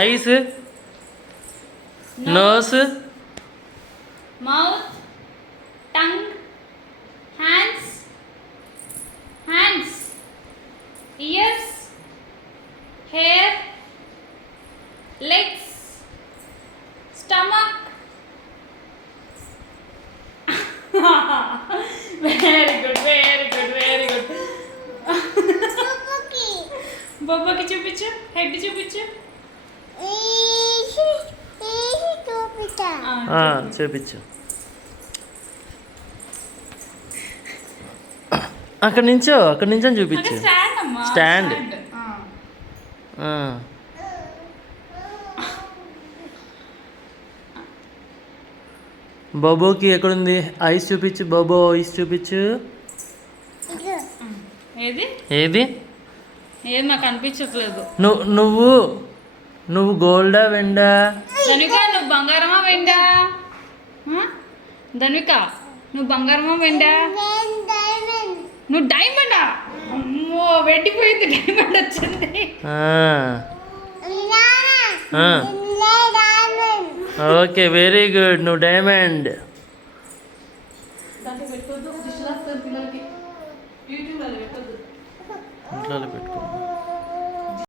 Ice, nose, mouth, tongue, hands, ears, hair, legs, stomach. Very good. బొబ్బకి చూపించు, head చూపించు. చూపించు. అక్కడ నుంచో చూపించు. స్టాండ్. బొబ్బోకి ఎక్కడుంది? ఐస్ చూపించు. బొబ్బో ఐస్ చూపించు. ఏది మాకు అనిపించట్లేదు. నువ్వు గోల్డా వెండా? ధనిక నువ్వు బంగారమా వెండా? ధనిక నువ్వు బంగారమా వెండా? నువ్వు డైమండా? అమ్మో వెండిపోయింది, డైమండ్ వచ్చింది. Okay very good. నువ్వు డైమండ్. ఇంట్లో పెట్టుకో.